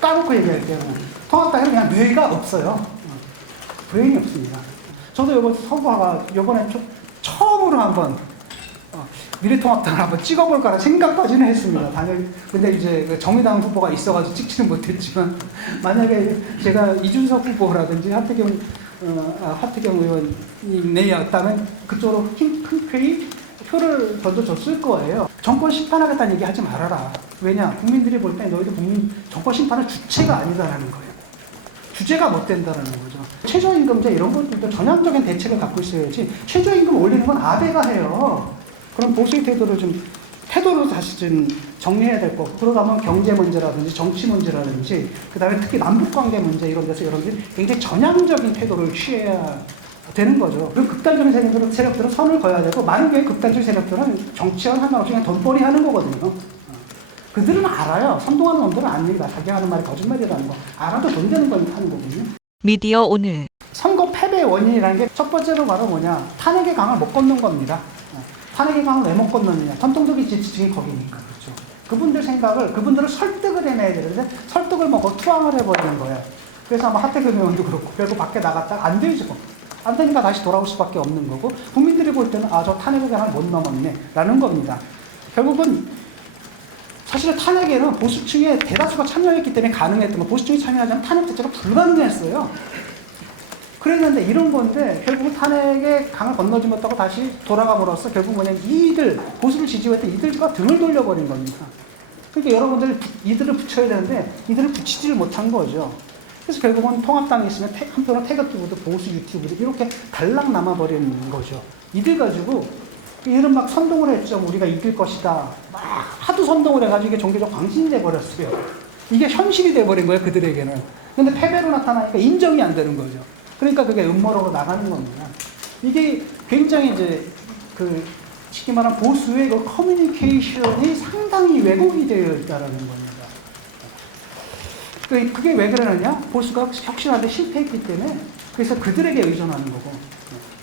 까놓고 얘기할게요. 통합당에는 그냥 뇌가 없어요. 어, 브레인이 없습니다. 저도 이번 서구화가 이번에 좀 처음으로 한번 어, 미래통합당을 한번 찍어볼까라 생각까지는 했습니다. 당연히. 근데 이제 그 정의당 후보가 있어가지고 찍지는 못했지만, 만약에 제가 이준석 후보라든지 하태경, 어, 아, 하태경 의원이 내였다면 그쪽으로 힘, 흔쾌히 표를 던져줬을 거예요. 정권 심판하겠다는 얘기 하지 말아라. 왜냐? 국민들이 볼 때 너희들 국민, 정권 심판은 주체가 아니다라는 거예요. 주제가 못 된다는 거죠. 최저임금제 이런 것들도 전향적인 대책을 갖고 있어야지 최저임금 올리는 건 아베가 해요. 그럼 보수의 태도를 좀 태도로 다시 좀 정리해야 될 거고 그러다면 경제 문제라든지 정치 문제라든지 그다음에 특히 남북 관계 문제 이런 데서 여러분들이 굉장히 전향적인 태도를 취해야 되는 거죠. 그 극단적인 세력들은, 세력들은 선을 그어야 되고 많은 게 극단적인 세력들은 정치와 상관없이 그냥 돈벌이 하는 거거든요. 그들은 알아요. 선동하는 놈들은 압니다. 자기가 하는 말이 거짓말이라는 거. 알아도 돈 되는 걸 하는 거거든요. 미디어 오늘 선거 패배의 원인이라는 게 첫 번째로 바로 뭐냐. 탄핵의 강을 못 건넌 겁니다. 어, 탄핵의 강을 왜못 건너느냐. 전통적인 지지층이 거기니까. 그렇죠. 그분들 생각을, 그분들을 설득을 해내야 되는데 설득을 먹고 투항을 해버리는 거예요. 그래서 아마 하태경 의원도 그렇고 결국 밖에 나갔다가 안 되죠. 안 되니까 다시 돌아올 수밖에 없는 거고 국민들이 볼 때는 아 저 탄핵의 강을 못 넘었네 라는 겁니다. 결국은 사실 탄핵에는 보수층의 대다수가 참여했기 때문에 가능했던 거 보수층이 참여하지 않으면 탄핵 자체가 불가능했어요. 그랬는데 이런 건데 결국 탄핵의 강을 건너지 못하고 다시 돌아감으로써 결국 뭐냐면 이들 보수를 지지했던 이들과 등을 돌려버린 겁니다. 그러니까 여러분들 이들을 붙여야 되는데 이들을 붙이지를 못한 거죠. 그래서 결국은 통합당이 있으면 태, 한편으로 태극기부도 보수 유튜브도 이렇게 달랑 남아버리는 거죠. 이들 가지고 이런 막 선동을 했죠. 우리가 이길 것이다. 막 하도 선동을 해가지고 이게 종교적 광신이 돼버렸어요. 이게 현실이 돼버린 거예요. 그들에게는. 근데 패배로 나타나니까 인정이 안 되는 거죠. 그러니까 그게 음모로 나가는 겁니다. 이게 굉장히 이제 그 쉽게 말하면 보수의 그 커뮤니케이션이 상당히 왜곡이 되어 있다라는 겁니다. 그- 그게 왜 그러느냐? 보수가 혁신하는데 실패했기 때문에 그래서 그들에게 의존하는 거고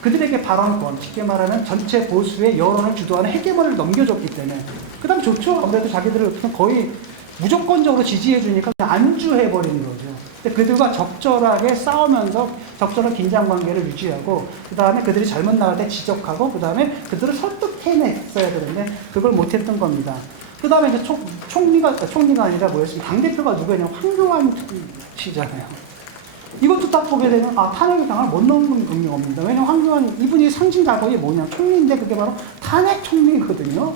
그들에게 발언권, 쉽게 말하면 전체 보수의 여론을 주도하는 헤게모니를 넘겨줬기 때문에 그 다음 좋죠. 아무래도 자기들을 거의 무조건적으로 지지해주니까 안주해버리는 거죠. 근데 그들과 적절하게 싸우면서 적절한 긴장 관계를 유지하고 그 다음에 그들이 잘못 나갈 때 지적하고 그 다음에 그들을 설득해냈어야 되는데 그걸 못했던 겁니다. 그 다음에 이제 총, 총리가, 아, 총리가 아니라 뭐였습니까? 당대표가 누구였냐면 황교안 씨잖아요. 이것도 딱 보게 되면, 아, 탄핵의 당을 못 넘는 경우입니다. 왜냐면 황교안, 이분이 상징 작업이 뭐냐. 총리인데 그게 바로 탄핵 총리거든요.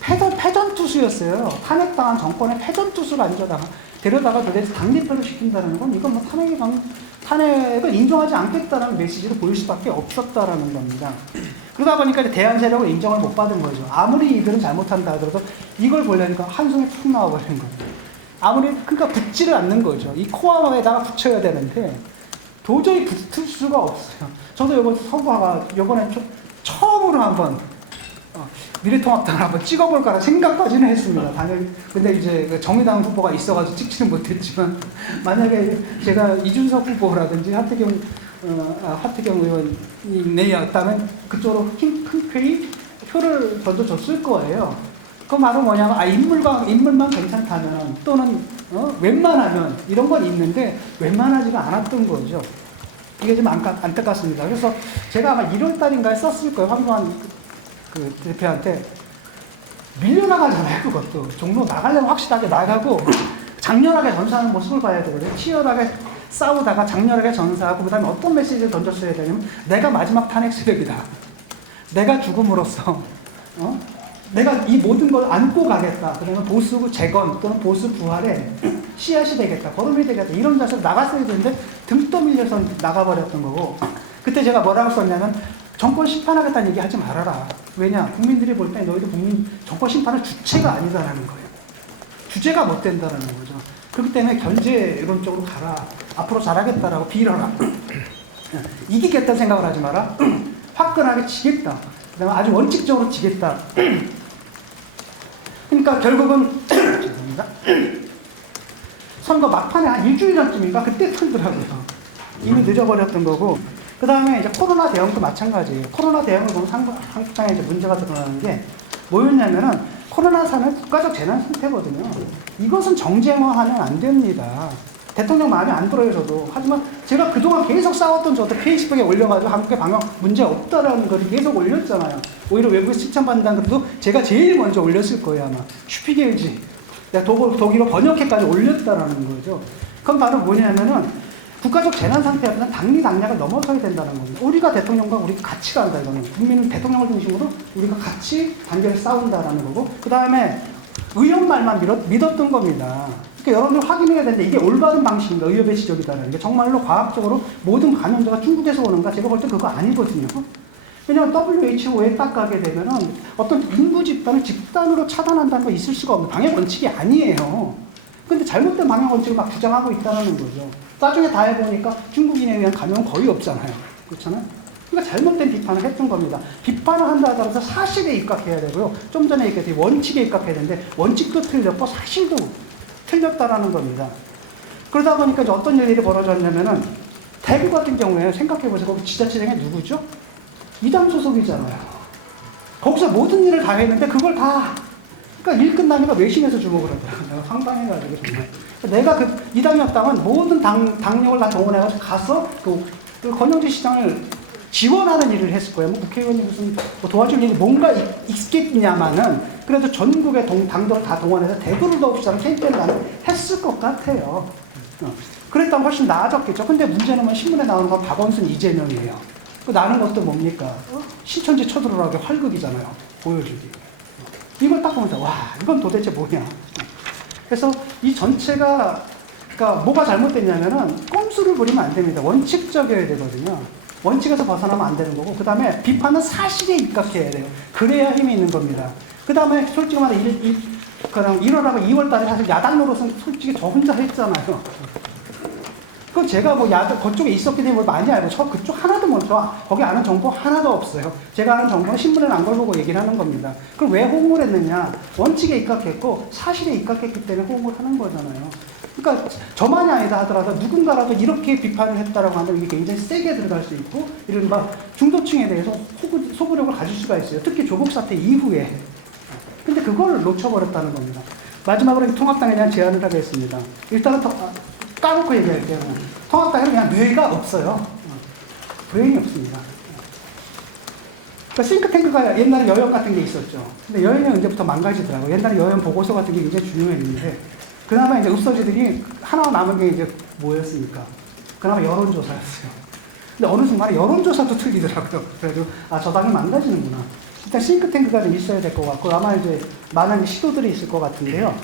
패전, 패전투수였어요. 탄핵당한 정권의 패전투수를 앉아다가 데려다가 도대체 당대표를 시킨다는 건 이건 뭐 탄핵의 강, 탄핵을 인정하지 않겠다는 메시지를 보일 수밖에 없었다라는 겁니다. 그러다 보니까 대한 세력을 인정을 못 받은 거죠. 아무리 이들은 잘못한다 하더라도 이걸 보려니까 한숨이 툭 나와버린 거예요. 아무리 그러니까 붙지를 않는 거죠. 이 코어에다가 붙여야 되는데 도저히 붙을 수가 없어요. 저도 이번 서구화가 이번에 좀 처음으로 한번 어, 미래통합당을 한번 찍어볼까라 생각까지는 했습니다. 당연히. 근데 이제 그 정의당 후보가 있어가지고 찍지는 못했지만, 만약에 제가 이준석 후보라든지 하태경, 어, 아, 하태경 의원이 내였다면 그쪽으로 힘, 흔쾌히 표를 던져줬을 거예요. 그 말은 뭐냐면, 아, 인물과, 인물만 괜찮다면, 또는, 어, 웬만하면, 이런 건 있는데, 웬만하지가 않았던 거죠. 이게 좀 안타, 안타깝습니다. 그래서 제가 아마 1월 달인가에 썼을 거예요. 황교안 그 대표한테 밀려나가잖아요, 그것도. 종로 나가려면 확실하게 나가고, 장렬하게 전사하는 모습을 봐야 되거든요. 치열하게 싸우다가 장렬하게 전사하고, 그 다음에 어떤 메시지를 던졌어야 되냐면, 내가 마지막 탄핵 세력이다. 내가 죽음으로써, 어? 내가 이 모든 걸 안고 가겠다. 그러면 보수 재건 또는 보수 부활에 씨앗이 되겠다. 걸음이 되겠다. 이런 자세로 나갔어야 되는데 등 떠밀려서 나가버렸던 거고. 그때 제가 뭐라고 썼냐면 정권 심판하겠다는 얘기 하지 말아라. 왜냐? 국민들이 볼 때 너희들 국민 정권 심판은 주체가 아니다라는 거예요. 주제가 못 된다라는 거죠. 그렇기 때문에 견제론적으로 가라. 앞으로 잘하겠다라고 빌어라. 이기겠다는 생각을 하지 마라. 화끈하게 지겠다. 그 다음에 아주 원칙적으로 지겠다. 그러니까 결국은 죄송합니다. 선거 막판에 한 일주일 전쯤인가 그때 틀더라고요. 이미 늦어버렸던 거고. 그 다음에 이제 코로나 대응도 마찬가지예요. 코로나 대응을 보면 한국- 한국당에 이제 문제가 드러나는 게 뭐였냐면은 코로나 사는 국가적 재난 상태거든요. 이것은 정쟁화하면 안 됩니다. 대통령 마음에 안 들어요, 저도. 하지만 제가 그동안 계속 싸웠던 저도 페이스북에 올려가지고 한국의 방역 문제 없다라는 걸 계속 올렸잖아요. 오히려 외국에서 칭찬받는다는 것도 제가 제일 먼저 올렸을 거예요, 아마. 슈피겔지. 독일어 번역해까지 올렸다라는 거죠. 그건 바로 뭐냐면은 국가적 재난 상태에서는 당리 당략을 넘어서야 된다는 겁니다. 우리가 대통령과 우리 같이 간다 이거는 국민은 대통령을 중심으로 우리가 같이 단결해 싸운다라는 거고 그 다음에 의원 말만 믿었, 믿었 던 겁니다. 그러니까 여러분들 확인해야 되는데 이게 올바른 방식인가 의협의 지적이다라는 게 정말로 과학적으로 모든 감염자가 중국에서 오는가 제가 볼 때 그거 아니거든요. 왜냐하면 WHO에 딱 가게 되면은 어떤 인구 집단을 집단으로 차단한다는 거 있을 수가 없는 방역 원칙이 아니에요. 근데 잘못된 방역 원칙을 막 주장하고 있다는 거죠. 나중에 다 해보니까 중국인에 의한 감염은 거의 없잖아요. 그렇잖아요? 그러니까 잘못된 비판을 했던 겁니다. 비판을 한다 하더라도 사실에 입각해야 되고요. 좀 전에 얘기했듯이 원칙에 입각해야 되는데 원칙도 틀렸고 사실도 틀렸다라는 겁니다. 그러다 보니까 이제 어떤 일이 벌어졌냐면은 대구 같은 경우에 생각해보세요. 거기 지자체장이 누구죠? 이당 소속이잖아요. 거기서 모든 일을 다 했는데 그걸 다 그러니까 일 끝나니까 외신에서 주목을 하더라고요. 내가 황당해가지고 정말. 내가 그 이당이었다면 모든 당, 당력을 다 동원해가지고 가서 그, 그 권영지 시장을 지원하는 일을 했을 거예요. 뭐 국회의원이 무슨 뭐 도와줄 일이 뭔가 있, 있겠냐마는 그래도 전국의 동, 당들 다 동원해서 대구를 없이라는 캠페인을 나는 했을 것 같아요. 어. 그랬다면 훨씬 나아졌겠죠. 근데 문제는 뭐 신문에 나오는 건 박원순, 이재명이에요. 그 나는 것도 뭡니까? 어? 신천지 쳐들어라게 활극이잖아요. 보여주기. 이걸 딱 보면서 와 이건 도대체 뭐냐. 그래서 이 전체가 그러니까 뭐가 잘못됐냐면은 꼼수를 부리면 안 됩니다. 원칙적이어야 되거든요. 원칙에서 벗어나면 안 되는 거고 그 다음에 비판은 사실에 입각해야 돼요. 그래야 힘이 있는 겁니다. 그 다음에 솔직히 말해 일, 일, 그럼 1월하고 2월 달에 사실 야당 노릇은 솔직히 저 혼자 했잖아요. 그건 제가 뭐 야당 그쪽에 있었기 때문에 많이 알고 저 그쪽 하나도 모르죠. 거기 아는 정보 하나도 없어요. 제가 아는 정보는 신문에 안 걸보고 얘기를 하는 겁니다. 그럼 왜 호응을 했느냐? 원칙에 입각했고 사실에 입각했기 때문에 호응을 하는 거잖아요. 그러니까 저만이 아니다 하더라도 누군가라도 이렇게 비판을 했다라고 하면 이게 굉장히 세게 들어갈 수 있고 이른바 중도층에 대해서 소구력을 가질 수가 있어요. 특히 조국 사태 이후에. 근데 그걸 놓쳐버렸다는 겁니다. 마지막으로 통합당에 대한 제안을 하겠습니다. 일단은 까놓고 얘기할게요. 통합당에는 그냥 뇌가 없어요. 브레인이 없습니다. 그러니까 싱크탱크가 옛날에 여연 같은 게 있었죠. 근데 여연이 언제부터 망가지더라고요. 옛날에 여연 보고서 같은 게 굉장히 중요했는데, 그나마 이제 읍서지들이 하나 남은 게 이제 뭐였습니까? 그나마 여론조사였어요. 근데 어느 순간에 여론조사도 틀리더라고요. 그래도, 아, 저 당이 망가지는구나. 일단 싱크탱크가 좀 있어야 될 것 같고, 아마 이제 많은 시도들이 있을 것 같은데요.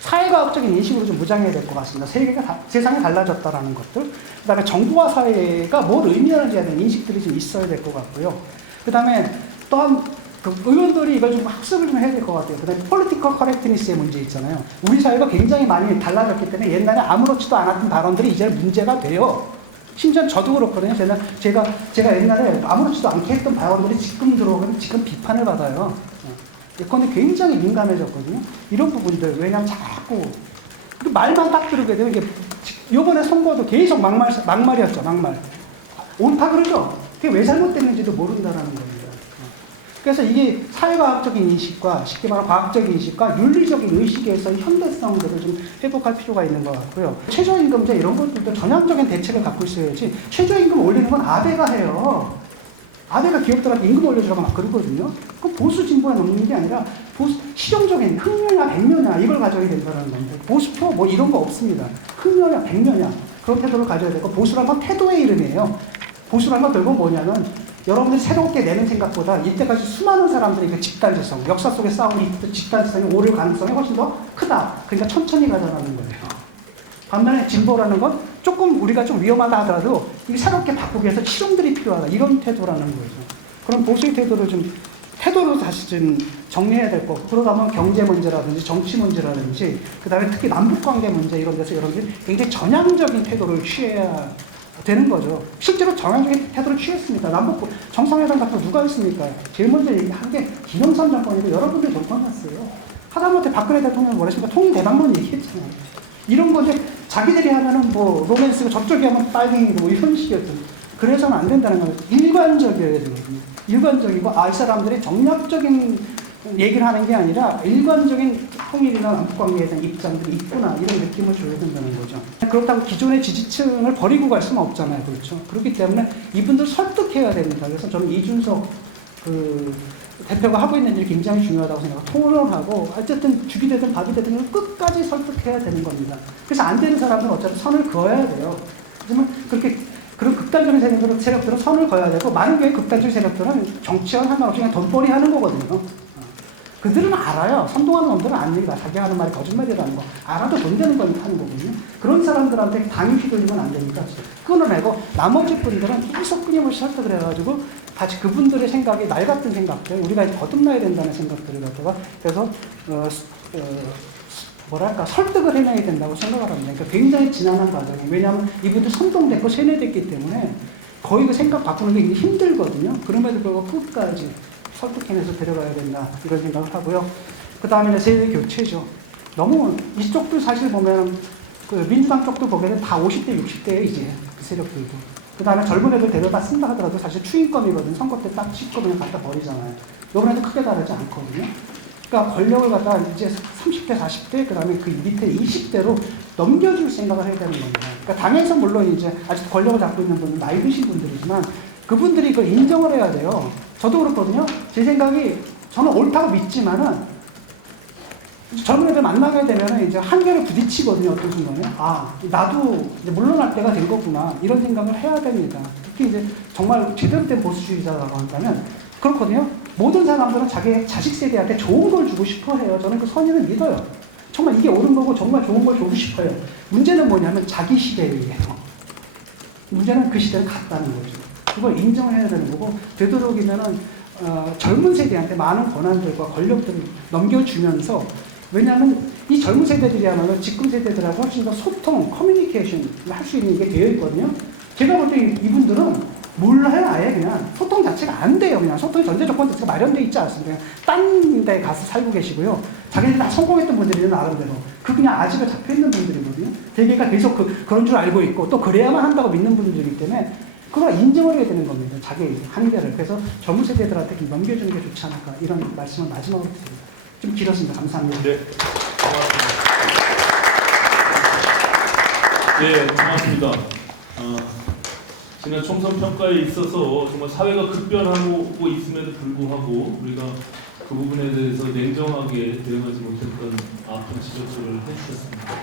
사회과학적인 인식으로 좀 무장해야 될 것 같습니다. 세계가 다, 세상이 달라졌다라는 것들. 그 다음에 정부와 사회가 뭘 의미하는지에 대한 인식들이 좀 있어야 될 것 같고요. 그 다음에 또한 그 의원들이 이걸 좀 학습을 좀 해야 될 것 같아요. 그 다음에 폴리티컬 커렉트니스의 문제 있잖아요. 우리 사회가 굉장히 많이 달라졌기 때문에 옛날에 아무렇지도 않았던 발언들이 이제 문제가 돼요. 심지어 저도 그렇거든요. 제가, 제가, 제가 옛날에 아무렇지도 않게 했던 발언들이 지금 들어오면 지금 비판을 받아요. 예컨대 굉장히 민감해졌거든요. 이런 부분들, 왜냐면 자꾸, 그 말만 딱 들으게 되면 이게, 요번에 선거도 계속 막말, 막말이었죠, 막말. 옳다 그러죠? 그게 왜 잘못됐는지도 모른다라는 겁니다. 그래서 이게 사회과학적인 인식과 쉽게 말하면 과학적인 인식과 윤리적인 의식에서 현대성들을 좀 회복할 필요가 있는 것 같고요. 최저임금제 이런 것들도 전향적인 대책을 갖고 있어야지 최저임금 올리는 건 아베가 해요. 아베가 기업들한테 임금 올려주라고 막 그러거든요. 그 보수 진보에 넘는 게 아니라 보수, 실용적인 흑묘냐 백묘냐 이걸 가져야 된다는 겁니다. 보수표 뭐 이런 거 없습니다. 흑묘냐 백묘냐 그런 태도를 가져야 되고 보수란 건 태도의 이름이에요. 보수란 건 결국 뭐냐면 여러분들이 새롭게 내는 생각보다 이때까지 수많은 사람들이 그 집단지성, 역사 속에 쌓은 이 집단지성이 오를 가능성이 훨씬 더 크다. 그러니까 천천히 가자라는 거예요. 반면에 진보라는 건 조금 우리가 좀 위험하다 하더라도 이게 새롭게 바꾸기 위해서 실험들이 필요하다. 이런 태도라는 거죠. 그런 보수의 태도를 좀, 태도로 다시 좀 정리해야 될 거고, 그러다 보면 경제 문제라든지 정치 문제라든지, 그 다음에 특히 남북 관계 문제 이런 데서 여러분들이 굉장히 전향적인 태도를 취해야 되는 거죠. 실제로 전향적인 태도를 취했습니다. 남북 정상회담 같은 거 누가 했습니까? 제일 먼저 얘기한 게 김영삼 정권이고 여러분들 정권이었어요. 하다못해 박근혜 대통령 뭐랬습니까? 통일대방론 얘기했잖아요. 이런 거 이제 자기들이 하면은 뭐 로맨스고 저쪽이 하면 빨갱이고 뭐 이런 식이었죠. 그래서는 안 된다는 거예요. 일관적이어야 되거든요. 일관적이고 아, 이 사람들이 정략적인 얘기를 하는 게 아니라 일관적인 통일이나 남북관계에 대한 입장들이 있구나 이런 느낌을 줘야 된다는 거죠. 그렇다고 기존의 지지층을 버리고 갈 수는 없잖아요. 그렇죠. 그렇기 때문에 이분들 설득해야 됩니다. 그래서 저는 이준석 그 대표가 하고 있는 일이 굉장히 중요하다고 생각하고 토론하고 어쨌든 죽이 되든 밥이 되든 끝까지 설득해야 되는 겁니다. 그래서 안 되는 사람들은 어차피 선을 그어야 돼요. 하지만 그렇게 그런 극단적인 세력들은, 세력들은 선을 그어야 되고 많은 교회 극단적인 세력들은 정치와 상관없이 그냥 돈벌이 하는 거거든요. 어. 그들은 알아요. 선동하는 놈들은 압니다. 자기 하는 말이 거짓말이라는 거. 알아도 돈 되는 걸 하는 거거든요. 그런 사람들한테 당이 휘둘리면 안 되니까 끊어내고 나머지 분들은 계속 끊임없이 설득을 해가지고 다시 그분들의 생각이 날 같은 생각들, 우리가 이제 거듭나야 된다는 생각들을 갖다가 그래서 어, 어, 뭐랄까 설득을 해내야 된다고 생각을 합니다. 그러니까 굉장히 지난한 과정이에요. 왜냐하면 이분들 선동됐고 세뇌됐기 때문에 거의 그 생각 바꾸는 게 힘들거든요. 그럼에도 불구하고 끝까지 설득해내서 데려가야 된다 이런 생각을 하고요. 그 다음에 세대 교체죠. 너무 이쪽도 사실 보면 그 민주당 쪽도 보면은 다 50대 60대에 이제 그 세력들도. 그 다음에 젊은 애들 데려다 쓴다 하더라도 사실 추인검이거든. 선거 때딱 씹고 그냥 갖다 버리잖아요. 요번에도 크게 다르지 않거든요. 그러니까 권력을 갖다 이제 30대, 40대, 그 다음에 그 밑에 20대로 넘겨줄 생각을 해야 되는 겁니다. 그러니까 당에서 물론 이제 아직 권력을 잡고 있는 분은 나이 드신 분들이지만 그분들이 그걸 인정을 해야 돼요. 저도 그렇거든요. 제 생각이 저는 옳다고 믿지만은 젊은 애들 만나게 되면 이제 한계를 부딪히거든요. 어떤 순간에. 아, 나도 이제 물러날 때가 된 거구나. 이런 생각을 해야 됩니다. 특히 이제 정말 제대로 된 보수주의자라고 한다면 그렇거든요. 모든 사람들은 자기 자식 세대한테 좋은 걸 주고 싶어 해요. 저는 그 선의를 믿어요. 정말 이게 옳은 거고 정말 좋은 걸 주고 싶어요. 문제는 뭐냐면 자기 시대예요. 문제는 그 시대를 갔다는 거죠. 그걸 인정해야 되는 거고 되도록이면은 어, 젊은 세대한테 많은 권한들과 권력들을 넘겨주면서 왜냐하면 이 젊은 세대들이야말로 지금 세대들하고 훨씬 더 소통, 커뮤니케이션을 할 수 있는 게 되어 있거든요. 제가 볼 때 이분들은 몰라요, 아예 그냥. 소통 자체가 안 돼요, 그냥. 소통의 전제 조건 자체가 마련되어 있지 않습니까? 딴데 가서 살고 계시고요. 자기들이 다 성공했던 분들이에요, 나름대로. 그 그냥 아직은 잡혀있는 분들이거든요. 대개가 계속 그, 그런 줄 알고 있고, 또 그래야만 한다고 믿는 분들이기 때문에, 그걸 인정을 해야 되는 겁니다. 자기의 한계를. 그래서 젊은 세대들한테 좀 넘겨주는 게 좋지 않을까. 이런 말씀을 마지막으로 드립니다. 좀 길었습니다. 감사합니다. 네, 고맙습니다. 네, 고맙습니다. 어, 지난 총선 평가에 있어서 정말 사회가 급변하고 있음에도 불구하고 우리가 그 부분에 대해서 냉정하게 대응하지 못했던 아픈 지적들을 해주셨습니다.